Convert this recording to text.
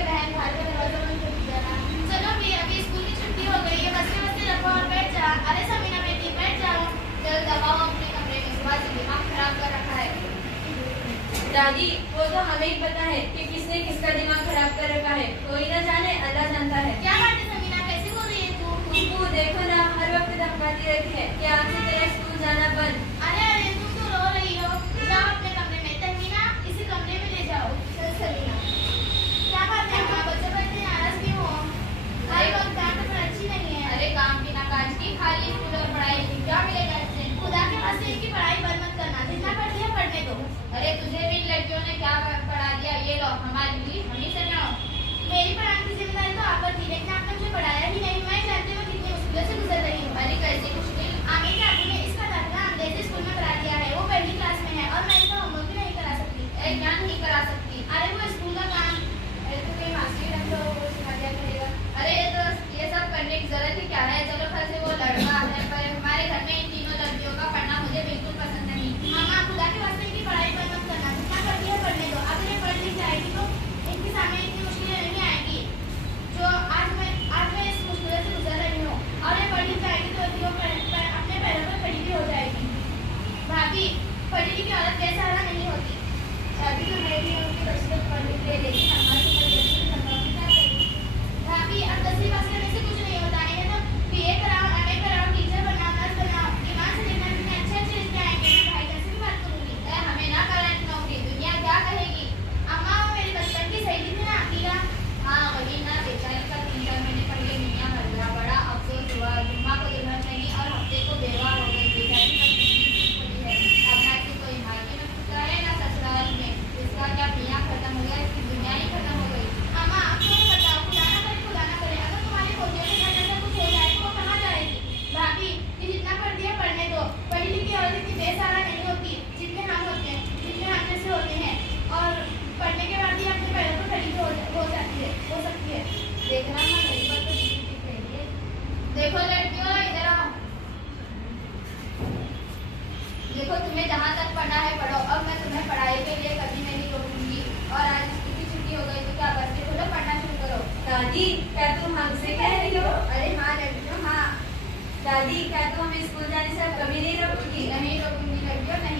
है बहन, घर का दरवाजा बंद कर देना। चलो भी, अभी स्कूल की छुट्टी हो गई है, बस्ते बस्ते रखो और बैठ जा। अरे समीना बेटी बैठ जाओ। चल दबाओ अपने कमरे में, सुबह से दिमाग खराब कर रखा है। दादी, वो तो हमें ही पता है कि किसने किसका दिमाग खराब कर रखा है। कोई ना जाने, अल्लाह जानता है। क्या बात है समीना, कैसे बोल रही है तू? तू देखो ना, हर वक्त धमकाती रहती है कि आज से तेरा स्कूल जाना बंद। अरे अरे तुम तो रो रही हो, जाओ अपने कमरे में। तहमीना, इसी कमरे में ले जाओ। चल समीना। क्या बात है माँ, बच्चे बच्चे नाराज क्यों हो? भाई वक्त काम पर अच्छी नहीं है। अरे काम बिना काज की, खाली स्कूल और पढ़ाई की क्या मिलेगा इससे? खुदा के वास्ते इनकी पढ़ाई बंद मत करना, जितना पढ़ती है पढ़ने दो। अरे तुझे भी इन लड़कियों ने क्या पढ़ा दिया, ये लो हमारी भी हम ही से जाओ। मेरी पढ़ाने की जिम्मेदारी तो आप पर थी, लेकिन आपने मुझे पढ़ाया ही नहीं। मैं जानती हूँ कितनी मुश्किलों से गुजर रही हूँ। अरे कैसी मुश्किल? आगे के आपने इसका दाखिला अंग्रेजी स्कूल में करा दिया है, वो पहली क्लास में है और मैं इसका होमवर्क भी नहीं करा सकती। क्या नहीं करा सकती? अरे वो स्कूल का काम, अरे तो कहीं मास्टर रख लो, वो सिखा दिया करेगा। अरे ये सब करने की जरूरत ही क्या है? चलो घर से वो लड़का है, पर हमारे घर में इन तीनों लड़कियों का पढ़ना मुझे बिल्कुल पसंद नहीं। मामा, खुदा के वास्ते इनकी पढ़ाई बंद मत करना, जितना पढ़ती है पढ़ने दो। अगर ये पढ़ लिख जाएगी तो इनके सामने इतनी मुश्किलें नहीं आएगी जो आज मैं इस मुश्किलों से गुजर रही हूँ। और ये पढ़ लिख जाएगी तो वो अपने पैरों पर खड़ी भी हो जाएगी। भाभी, पढ़ी लिखी औरत बेसहारा नहीं होती। शादी तो मैं भी उनकी बच्चे तक पढ़ लिख ले, लेकिन हमारे ऊपर जैसे धमकाती क्या करें? भाभी, अब 10वीं पास करने से कुछ नहीं होता है तो बीए कराओ, एमए कराओ, टीचर बनाओ, नर्स बनाओ। ईमान से देखना, कितने अच्छे अच्छे रिश्ते आएंगे। मैं भाई कैसे भी बात करूंगी। हमें ना करें नौकरी, दुनिया क्या कहेगी? अम्मा, वो मेरी बचपन की सहेली थी ना अकीला। हाँ वही ना, बेचारी का 3-4 महीने पहले मियाँ मर गया, बड़ा अफसोस हुआ। जुम्मा को दुल्हन नहीं और हफ्ते को बेवा हो गई। बेचारी पर जिंदगी खुली है, अब ना इसकी कोई मायके में खुदा है ना ससुराल में। इसका क्या मियाँ खत्म हो गया, इसकी दुनिया ही खत्म हो गई। अम्मा, आप क्यों बताओ? खुदा ना करे, अगर तुम्हारी पोतियों के घर ऐसा कुछ हो जाए तो वो कहाँ जाएगी? भाभी, ये जितना पढ़ती है पढ़ने दो। पढ़ी लिखी औरत इतनी बेसहारा नहीं होती जितने हम होते हैं, जितने हम जैसे होते हैं। और पढ़ने के बाद ही अपने पैरों पर खड़ी हो सकती है। देखना ना, मेरी बात तो ठीक रही है। देखो लड़कियों, इधर आओ। देखो, तुम्हें जहाँ तक पढ़ना है पढ़ो। अब मैं तुम्हें पढ़ाई के लिए कभी नहीं रोकूंगी। और आज स्कूल की छुट्टी हो गई तो क्या बच्चे खोलो, पढ़ना शुरू करो। दादी, क्या तुम हमसे कह रही हो? अरे हाँ लड़कियों, हाँ। दादी, क्या तुम हमें स्कूल जाने से अब कभी नहीं रोकोगी? नहीं रोकूंगी लड़कियों, नहीं